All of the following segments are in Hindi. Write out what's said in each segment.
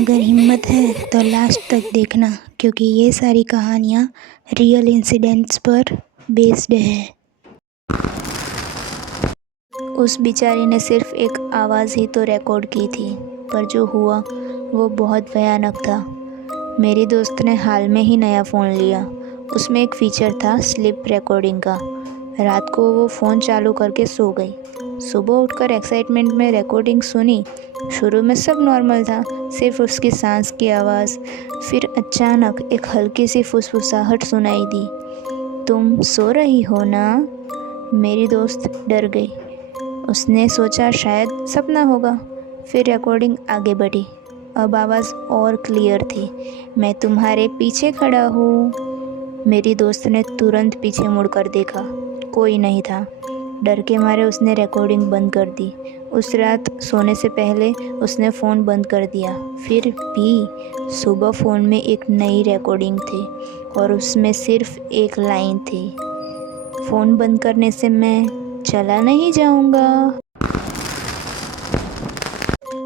अगर हिम्मत है तो लास्ट तक देखना, क्योंकि ये सारी कहानियाँ रियल इंसिडेंट्स पर बेस्ड है। उस बेचारी ने सिर्फ एक आवाज़ ही तो रिकॉर्ड की थी, पर जो हुआ वो बहुत भयानक था। मेरी दोस्त ने हाल में ही नया फ़ोन लिया। उसमें एक फ़ीचर था स्लिप रिकॉर्डिंग का। रात को वो फ़ोन चालू करके सो गई। सुबह उठकर एक्साइटमेंट में रिकॉर्डिंग सुनी। शुरू में सब नॉर्मल था, सिर्फ उसकी सांस की आवाज़। फिर अचानक एक हल्की सी फुसफुसाहट सुनाई दी। तुम सो रही हो ना? मेरी दोस्त डर गई। उसने सोचा शायद सपना होगा। फिर रिकॉर्डिंग आगे बढ़ी। अब आवाज़ और क्लियर थी। मैं तुम्हारे पीछे खड़ा हूँ। मेरी दोस्त ने तुरंत पीछे मुड़कर देखा। कोई नहीं था। डर के मारे उसने रिकॉर्डिंग बंद कर दी। उस रात सोने से पहले उसने फ़ोन बंद कर दिया। फिर भी सुबह फ़ोन में एक नई रिकॉर्डिंग थी और उसमें सिर्फ एक लाइन थी, फ़ोन बंद करने से मैं चला नहीं जाऊंगा।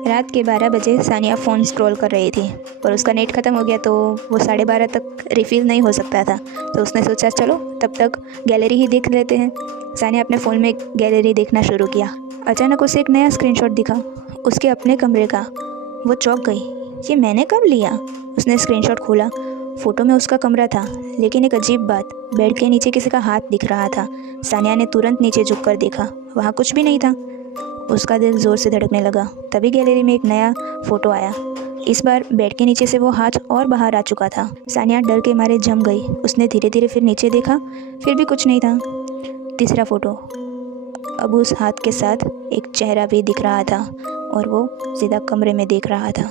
रात के 12 बजे सानिया फ़ोन स्क्रॉल कर रही थी, पर उसका नेट ख़त्म हो गया तो वो 12:30 तक रिफ़िल नहीं हो सकता था। तो उसने सोचा चलो तब तक गैलरी ही देख लेते हैं। सानिया अपने फ़ोन में गैलरी देखना शुरू किया। अचानक उसे एक नया स्क्रीनशॉट दिखा, उसके अपने कमरे का। वो चौंक गई, ये मैंने कब लिया? उसने स्क्रीनशॉट खोला। फ़ोटो में उसका कमरा था, लेकिन एक अजीब बात, बेड के नीचे किसी का हाथ दिख रहा था। सानिया ने तुरंत नीचे झुककर देखा, वहाँ कुछ भी नहीं था। उसका दिल ज़ोर से धड़कने लगा। तभी गैलरी में एक नया फ़ोटो आया। इस बार बेड के नीचे से वो हाथ और बाहर आ चुका था। सानिया डर के मारे जम गई। उसने धीरे धीरे फिर नीचे देखा, फिर भी कुछ नहीं था। तीसरा फ़ोटो, अब उस हाथ के साथ एक चेहरा भी दिख रहा था और वो सीधा कमरे में देख रहा था।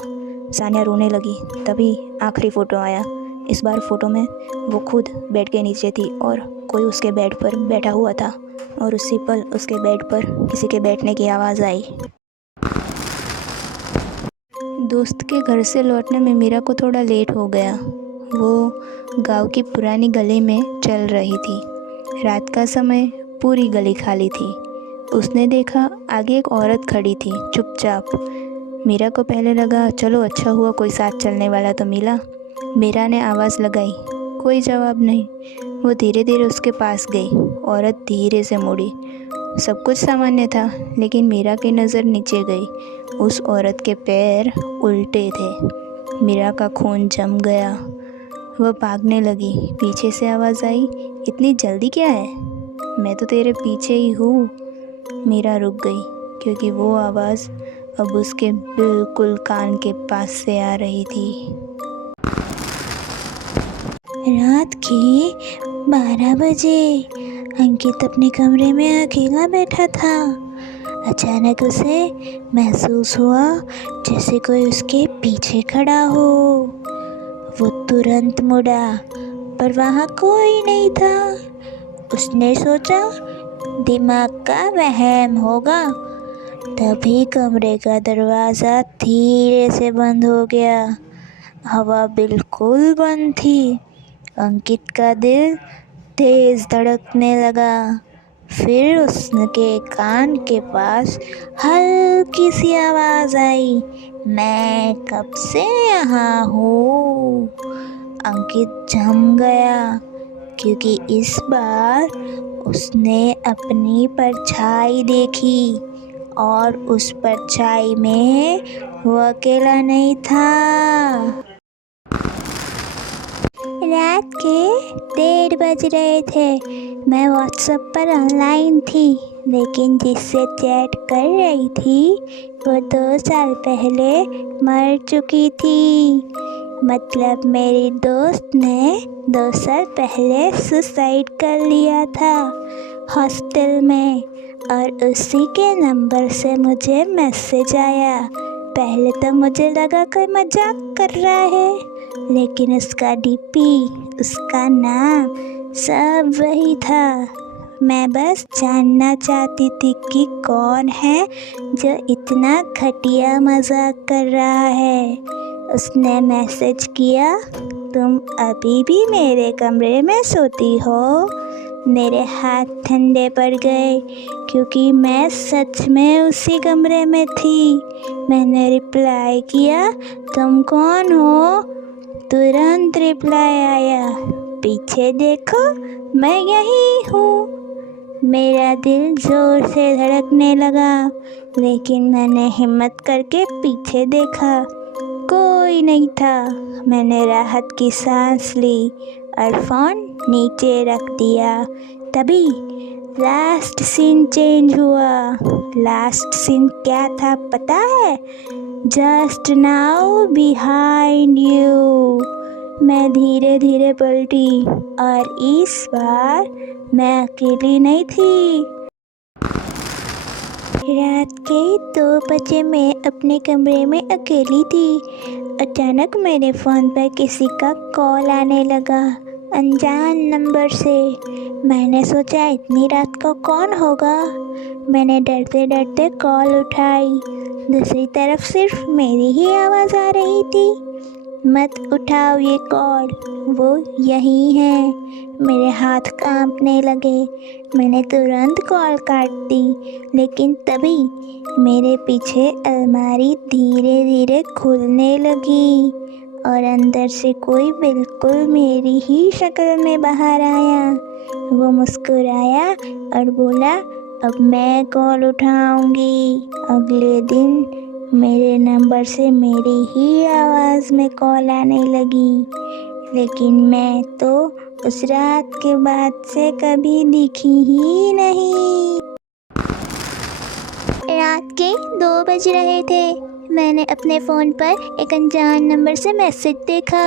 सानिया रोने लगी। तभी आखिरी फ़ोटो आया। इस बार फ़ोटो में वो खुद बेड के नीचे थी और कोई उसके बेड पर बैठा हुआ था, और उसी पल उसके बेड पर किसी के बैठने की आवाज़ आई। दोस्त के घर से लौटने में मीरा को थोड़ा लेट हो गया। वो गांव की पुरानी गली में चल रही थी। रात का समय, पूरी गली खाली थी। उसने देखा आगे एक औरत खड़ी थी, चुपचाप। मीरा को पहले लगा चलो अच्छा हुआ कोई साथ चलने वाला तो मिला। मीरा ने आवाज़ लगाई, कोई जवाब नहीं। वो धीरे धीरे उसके पास गई। औरत धीरे से मुड़ी। सब कुछ सामान्य था, लेकिन मीरा की नज़र नीचे गई। उस औरत के पैर उल्टे थे। मीरा का खून जम गया। वह भागने लगी। पीछे से आवाज़ आई, इतनी जल्दी क्या है? मैं तो तेरे पीछे ही हूँ। मीरा रुक गई, क्योंकि वो आवाज़ अब उसके बिल्कुल कान के पास से आ रही थी। रात के 12 बजे अंकित अपने कमरे में अकेला बैठा था। अचानक उसे महसूस हुआ जैसे कोई उसके पीछे खड़ा हो। वो तुरंत मुड़ा, पर वहाँ कोई नहीं था। उसने सोचा दिमाग का वहम होगा। तभी कमरे का दरवाज़ा धीरे से बंद हो गया। हवा बिल्कुल बंद थी। अंकित का दिल तेज धड़कने लगा। फिर उसके कान के पास हल्की सी आवाज़ आई, मैं कब से यहाँ हूँ। अंकित जम गया, क्योंकि इस बार उसने अपनी परछाई देखी, और उस परछाई में वो अकेला नहीं था। रात के 1:30 बज रहे थे। मैं व्हाट्सएप पर ऑनलाइन थी, लेकिन जिससे चैट कर रही थी वो 2 साल पहले मर चुकी थी। मतलब मेरी दोस्त ने 2 साल पहले सुसाइड कर लिया था हॉस्टल में, और उसी के नंबर से मुझे मैसेज आया। पहले तो मुझे लगा कोई मजाक कर रहा है, लेकिन उसका डीपी, उसका नाम सब वही था। मैं बस जानना चाहती थी कि कौन है जो इतना घटिया मजाक कर रहा है। उसने मैसेज किया, तुम अभी भी मेरे कमरे में सोती हो? मेरे हाथ ठंडे पड़ गए क्योंकि मैं सच में उसी कमरे में थी। मैंने रिप्लाई किया, तुम कौन हो? तुरंत रिप्लाई आया, पीछे देखो, मैं यही हूँ। मेरा दिल ज़ोर से धड़कने लगा, लेकिन मैंने हिम्मत करके पीछे देखा, कोई नहीं था। मैंने राहत की सांस ली और फ़ोन नीचे रख दिया। तभी लास्ट सीन चेंज हुआ। लास्ट सीन क्या था पता है? Just now behind you. मैं धीरे धीरे पलटी और इस बार मैं अकेली नहीं थी। रात के 2 बजे मैं अपने कमरे में अकेली थी। अचानक मेरे फ़ोन पर किसी का कॉल आने लगा, अनजान नंबर से। मैंने सोचा इतनी रात को कौन होगा। मैंने डरते डरते कॉल उठाई। दूसरी तरफ सिर्फ मेरी ही आवाज़ आ रही थी, मत उठाओ ये कॉल, वो यही है। मेरे हाथ कांपने लगे। मैंने तुरंत कॉल काट दी, लेकिन तभी मेरे पीछे अलमारी धीरे धीरे खुलने लगी और अंदर से कोई बिल्कुल मेरी ही शक्ल में बाहर आया। वो मुस्कुराया और बोला, अब मैं कॉल उठाऊंगी। अगले दिन मेरे नंबर से मेरी ही आवाज़ में कॉल आने लगी, लेकिन मैं तो उस रात के बाद से कभी दिखी ही नहीं। रात के 2 बज रहे थे। मैंने अपने फ़ोन पर एक अनजान नंबर से मैसेज देखा।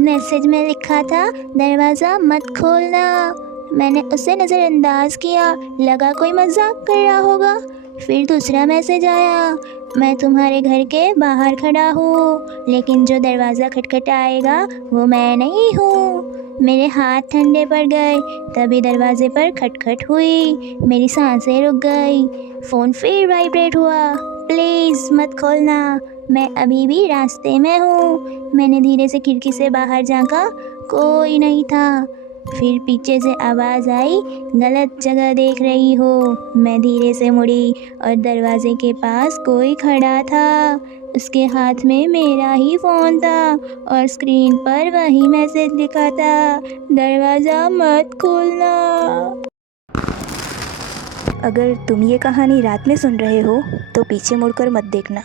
मैसेज में लिखा था, दरवाज़ा मत खोलना। मैंने उसे नज़रअंदाज किया, लगा कोई मजाक कर रहा होगा। फिर दूसरा मैसेज आया, मैं तुम्हारे घर के बाहर खड़ा हूँ, लेकिन जो दरवाज़ा खटखटाएगा वो मैं नहीं हूँ। मेरे हाथ ठंडे पड़ गए। तभी दरवाजे पर खटखट हुई। मेरी सांसें रुक गई। फ़ोन फिर वाइब्रेट हुआ, प्लीज़ मत खोलना, मैं अभी भी रास्ते में हूँ। मैंने धीरे से खिड़की से बाहर झांका, कोई नहीं था। फिर पीछे से आवाज़ आई, गलत जगह देख रही हो। मैं धीरे से मुड़ी और दरवाजे के पास कोई खड़ा था। उसके हाथ में मेरा ही फ़ोन था और स्क्रीन पर वही मैसेज लिखा था, दरवाज़ा मत खोलना। अगर तुम ये कहानी रात में सुन रहे हो तो पीछे मुड़कर मत देखना।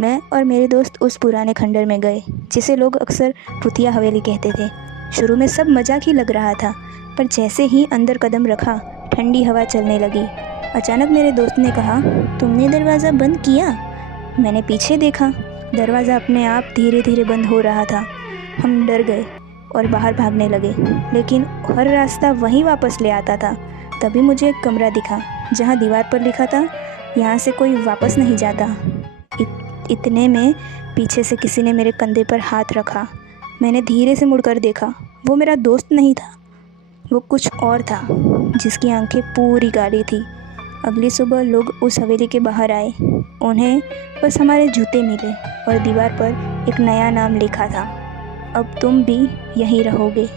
मैं और मेरे दोस्त उस पुराने खंडर में गए जिसे लोग अक्सर भूतिया हवेली कहते थे। शुरू में सब मजाक ही लग रहा था, पर जैसे ही अंदर कदम रखा ठंडी हवा चलने लगी। अचानक मेरे दोस्त ने कहा, तुमने दरवाज़ा बंद किया? मैंने पीछे देखा, दरवाज़ा अपने आप धीरे धीरे बंद हो रहा था। हम डर गए और बाहर भागने लगे, लेकिन हर रास्ता वहीं वापस ले आता था। तभी मुझे एक कमरा दिखा जहाँ दीवार पर लिखा था, यहाँ से कोई वापस नहीं जाता। इतने में पीछे से किसी ने मेरे कंधे पर हाथ रखा। मैंने धीरे से मुड़कर देखा, वो मेरा दोस्त नहीं था, वो कुछ और था जिसकी आंखें पूरी काली थी। अगली सुबह लोग उस हवेली के बाहर आए। उन्हें बस हमारे जूते मिले और दीवार पर एक नया नाम लिखा था, अब तुम भी यहीं रहोगे।